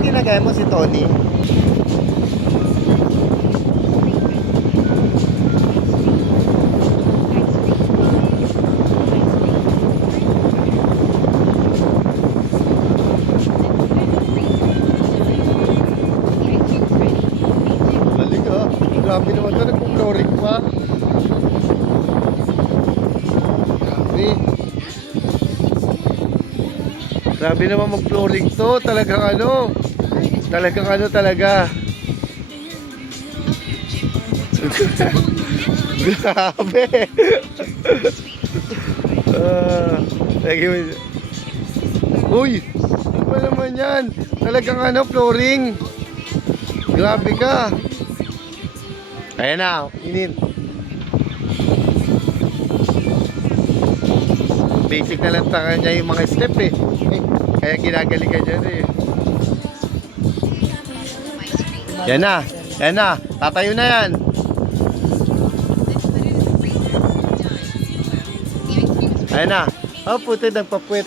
ba ginagaya mo si Tony? Balik ah. Grabe naman ito. Nagpo-flooring pa. Grabe. Grabe naman mag-flooring to. Talagang ano. Talagang ano talaga. Grabe. Thank you. Uy, ano ba naman yan? Talagang ano, flooring. Grabe ka. Ayan na, inin. Basic na lang sa kanya yung mga step eh. Kaya ginagaling ka dyan eh. Yan na, yan na. Tatayo na yan. Ayan na. Oh, puti, nagpapuwit.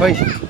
Hoy.